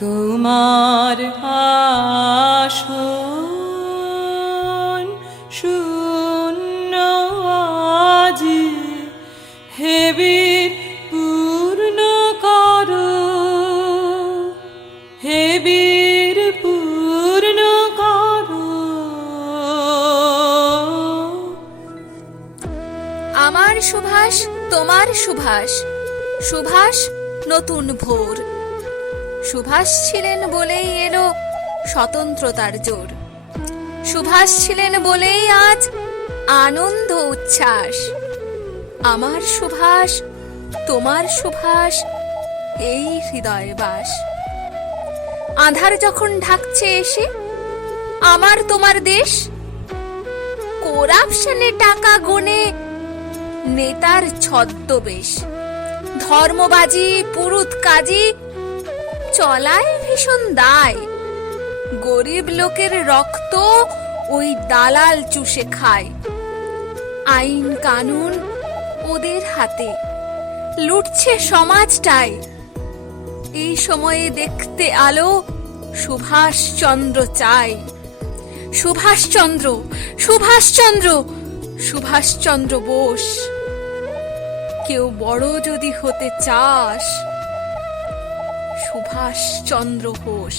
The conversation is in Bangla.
তোমার আসন শূন্য আজি হেবির পূর্ণ পূর্ণ আমার সুভাষ তোমার সুভাষ। সুভাষ নতুন ভোর। সুভাষ ছিলেন বলেই এলো স্বতন্ত্রতার জোর। সুভাষ ছিলেন বলেই আজ আনন্দ উচ্ছ্বাস। আমার সুভাষ, তোমার সুভাষ, এই হৃদয়ে বাস। আধার যখন ঢাকছে এসে, আমার তোমার দেশ, করাপশনে টাকা গুনে নেতার ছদ্মবেশ। ধর্মবাজি পুরুত কাজী চলায় ভীষণ দায়। গরিব লোকের রক্ত ওই দালাল চুষে খায়। আইন কানুন ওদের হাতে। লুটছে সমাজটাই এই সময়ে দেখতে আলো সুভাষচন্দ্র চাই সুভাষচন্দ্র সুভাষচন্দ্র সুভাষচন্দ্র বোস। কেউ বড় যদি হতে চাস সুভাষচন্দ্র ঘোষ